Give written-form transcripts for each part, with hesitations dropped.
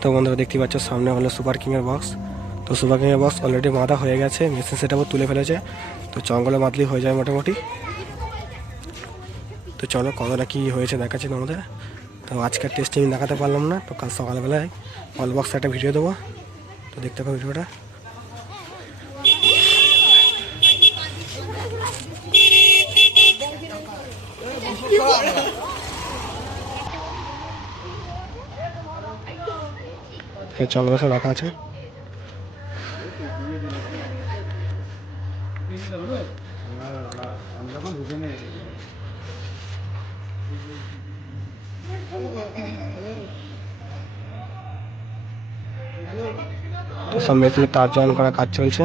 তো বন্ধুরা দেখতে পাচ্ছ সামনে হলো সুপার কিংয়ের বক্স। তো সুপার কিংয়ের বক্স অলরেডি বাঁধা হয়ে গেছে, মেশিন সেটআপও তুলে ফেলেছে। তো জঙ্গলে বাঁধলি হয়ে যায় মোটামুটি। তো চলো কতটা কী হয়েছে দেখাচ্ছি তোমাদের। তো আজকের টেস্টিং দেখাতে পারলাম না, তো কাল সকালবেলায় অল বক্স একটা ভিডিও দেবো, তো দেখতে পাবো ভিডিওটা। জঙ্গলে সব রাখা আছে। তো সব মেশিনে তার জয়েন করার কাজ চলছে।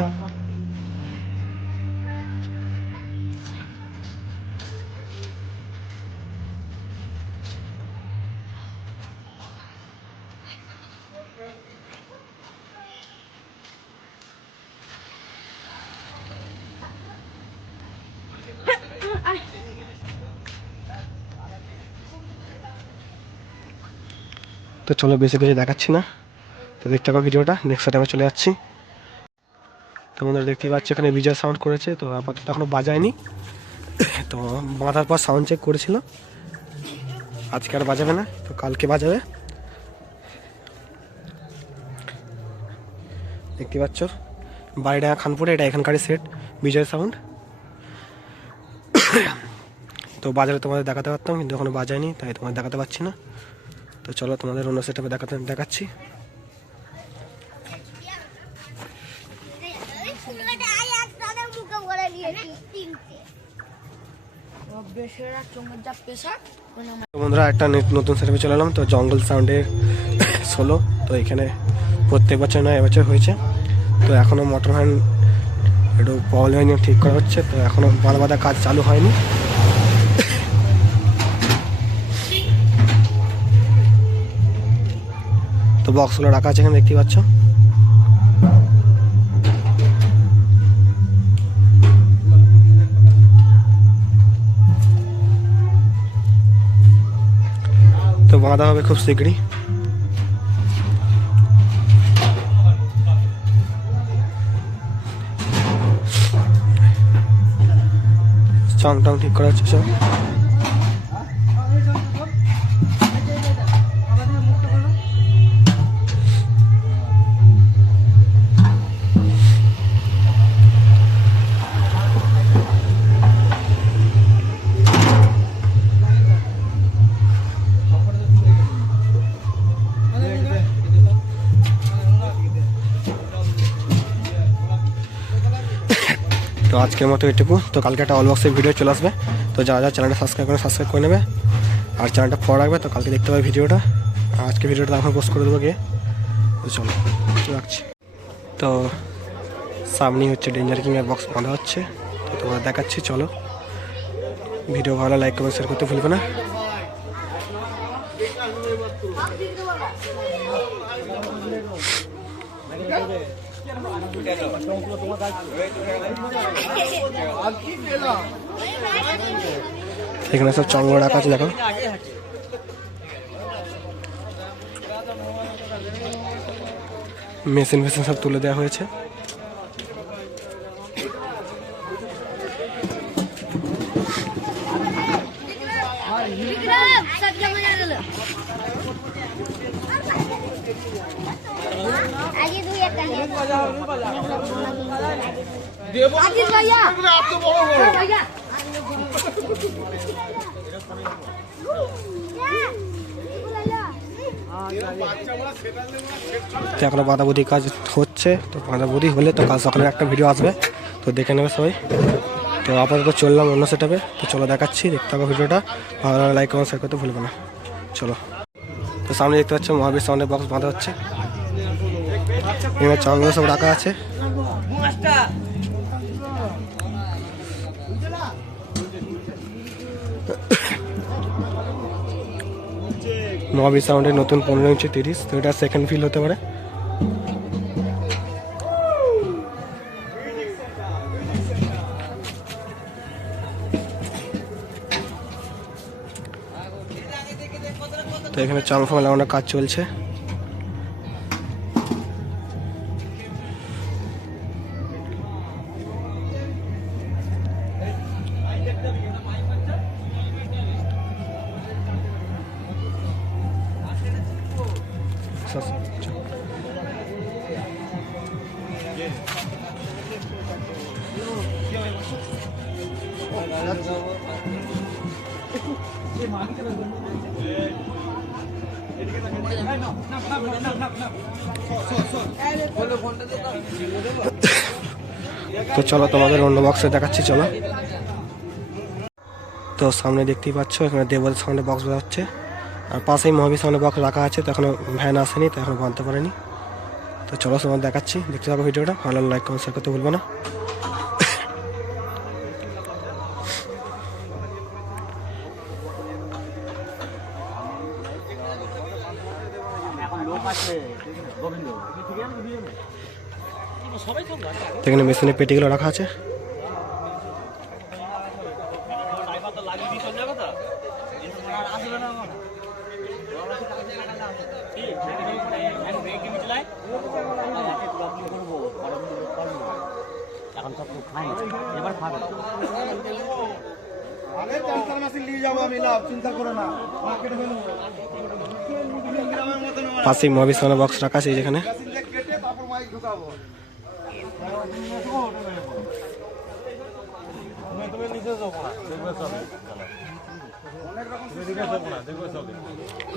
তো চলো বেশি কিছু দেখাচ্ছি না, তো দেখতে পাবো ভিডিওটা। নেক্সট টাইমে চলে যাচ্ছি। তো বন্ধুরা দেখতেই পাচ্ছি এখানে বিজয় সাউন্ড করেছে, তো আপাতত এখনো বাজায়নি। তো বাঁধার পর সাউন্ড চেক করেছিল, আজকে আর বাজাবে না, তো কালকে বাজাবে। দেখতে পাচ্ছ বাড়িটা খানপুরে, এটা এখানকারই সেট বিজয় সাউন্ড। তো বাজারে তোমাদের দেখাতে পারতাম, কিন্তু এখনো বাজায়নি, তাই তোমাদের দেখাতে পারছি না। তো চলো তোমাদের অন্য সেটআপে দেখাচ্ছি। বন্ধুরা একটা নতুন সেটআপে চলে এলাম। তো জঙ্গল সাউন্ডের 16। তো এখানে প্রত্যেক বছর নয় এবছর হয়েছে। তো এখনও মোটর ভ্যান একটু প্রবলেম নিয়ে ঠিক করা হচ্ছে, তো এখনও বাঁধা কাজ চালু হয়নি। তো বক্সগুলো রাখা আছে এখানে দেখতে পাচ্ছ। তো বাঁধা হবে খুব শীঘ্রই। চং টং ঠিক করা হচ্ছে সব। তো আজকের মতো এটুকু। তো কালকে একটা অল বক্সের ভিডিও চলে আসবে, তো যারা যারা চ্যানেলটা সাবস্ক্রাইব করে নেবে আর চ্যানেলটা ফলো রাখবে। তো কালকে দেখতে পাবে ভিডিওটা। আজকে ভিডিওটা এখন পোস্ট করে দেবো গিয়ে। তো চলো রাখছি। তো সামনেই হচ্ছে ডেঞ্জার কিংয়ের বক্স বাঁধা হচ্ছে, তো তোমরা দেখাচ্ছি। চলো ভিডিও ভালো লাইক কমেন্ট শেয়ার করতে ভুলবে না। এখানে সব চঙ্গ রাখা আছে, দেখো। মেশিন সব তুলে দেওয়া হয়েছে। তো এখনো বাঁধাবুদি কাজ হচ্ছে, তো বাঁধাবুদি হলে তো কাল সকালে একটা ভিডিও আসবে, তো দেখে নেবে সবাই। তো আপাতত চললাম অন্য সেটআপে। তো চলো দেখাচ্ছি, দেখতে হবে ভিডিওটা। ভালো লাগলে লাইক কমেন্ট শেয়ার করতে ভুলবে না। চলো। তো সামনে দেখতে পাচ্ছ মহাবীর সাউন্ডের বক্স বাঁধা হচ্ছে, এবার চাউলগুলো সব রাখা আছে। মহাবীর সাউন্ডের নতুন 15 ইঞ্চি 30, তো এটা সেকেন্ড ফিল হতে পারে। তো এখানে চাং ফাং লাগানোর কাজ চলছে। বক্স আছে। তো চলো তোমাদের অন্য বক্সে দেখাচ্ছি, চলো। তো সামনে দেখতেই পাচ্ছ এখানে দেবদের সামনে বক্স বাজাচ্ছে, আর পাশেই মহাবীর সামনে বক্স রাখা আছে। তো এখনো ভ্যান আসেনি, তো এখনো বাঁধতে পারেনি। তো চলো তোমার দেখাচ্ছি, দেখতে থাকো ভিডিওটা। ভালো লাইক কমেন্ট শেয়ার করতে ভুলবে না। এখানে মেশিনের পেটিগুলো রাখা আছে। পাশেই মহাবীর সামনে বক্স রাখা আছে যেখানে।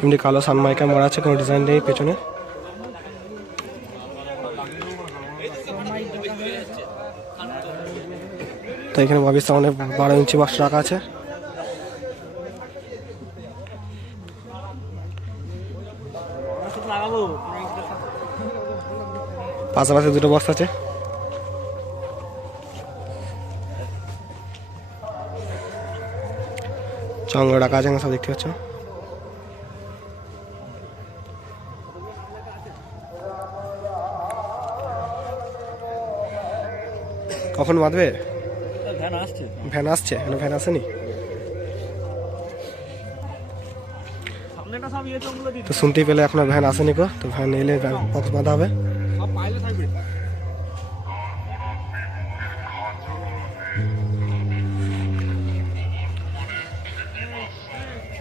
এমনি কালো সানমাইকা মারা আছে, কোনো ডিজাইন নেই পেছনে। তো এখানে মহাবীর সামনে 12 ইঞ্চি বক্স রাখা আছে। পাশাপাশি দুটো বক্স আছে। চঙ্গ রাখা আছে সব দেখতে পাচ্ছ। কখন বাঁধবে? ভ্যান আসছে, ভ্যান আসেনি। তো শুনতেই পেলে এখনো ভ্যান আসেনি গো। তো ভ্যান এলে বক্স বাঁধা হবে।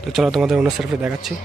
তো চলো তোমাদের অন্য সার্ফে দেখাচ্ছি।